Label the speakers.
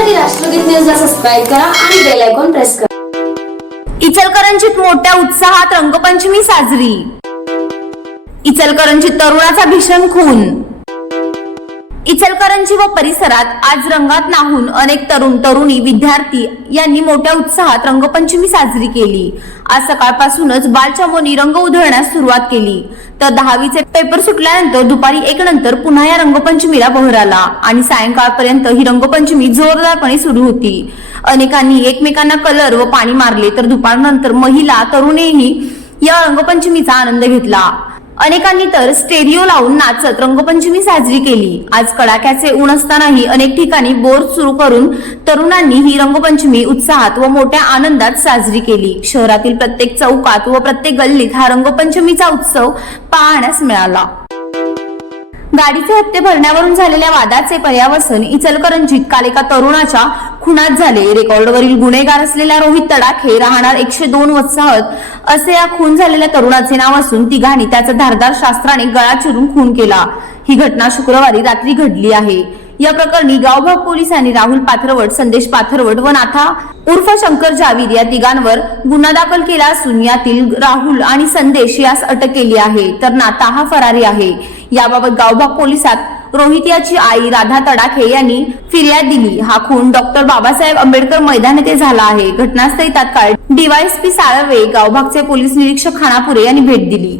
Speaker 1: बातम्यांसाठी राष्ट्रगीत न्यूजला सबस्क्राईब करा आणि बेल आयकॉन प्रेस करा.
Speaker 2: इचलकरंजीत मोठ्या उत्साहात रंगपंचमी साजरी. इचलकरंजीत तरुणाचा भीषण खून. इचलकरंजी व परिसरात आज रंगात नाहून अनेक तरुण तरुणी विद्यार्थी यांनी मोठ्या उत्साहात रंगपंचमी साजरी केली. आज सकाळपासूनच बालचामोनी रंग उधळण्यास सुरुवात केली. तर दहावीचे पेपर सुटल्यानंतर दुपारी एक नंतर पुन्हा या रंगपंचमीला बहर आला आणि सायंकाळपर्यंत ही रंगपंचमी जोरदारपणे सुरू होती. अनेकांनी एकमेकांना कलर व पाणी मारले तर दुपारनंतर महिला तरुणीही या रंगपंचमीचा आनंद घेतला. अनेकांनी तर स्टेडिओ लावून नाचत रंगपंचमी साजरी केली. आज कडाक्याचे ऊन असतानाही अनेक ठिकाणी बोर सुरू करून तरुणांनी ही रंगपंचमी उत्साहात व मोठ्या आनंदात साजरी केली. शहरातील प्रत्येक चौकात व प्रत्येक गल्लीत हा रंगपंचमीचा उत्सव पाहण्यास मिळाला. गाडीचे हत्ते भरण्यावरून झालेल्या वादाचे पर्यावसन इचलकरंजीत काल एका तरुणाच्या खुनात झाले. रेकॉर्डवरील गुन्हेगार असलेल्या रोहित तडाखे राहणार एकशे दोन वसाहत असे या खून झालेल्या तरुणाचे नाव असून तिघांनी त्याचा धारदार शास्त्राने गळा चिरून खून केला. ही घटना शुक्रवारी रात्री घडली आहे. या प्रकरणी गावभाग पोलिसांनी राहुल पाथरवट संदेश पाथरवट व नाथा उर्फ शंकर जावीर या तिघांवर गुन्हा दाखल केला असून यातील राहुल आणि संदेश यास अटक केली आहे. तर नाता हा फरारी आहे. याबाबत गावभाग पोलिसात रोहित याची आई राधा तडाखे यांनी फिर्याद दिली. हा खून डॉक्टर बाबासाहेब आंबेडकर मैदान येथे झाला आहे. घटनास्थळी तात्काळ डीवायएसपी साळवे गावभागचे पोलीस निरीक्षक खानापुरे यांनी भेट दिली.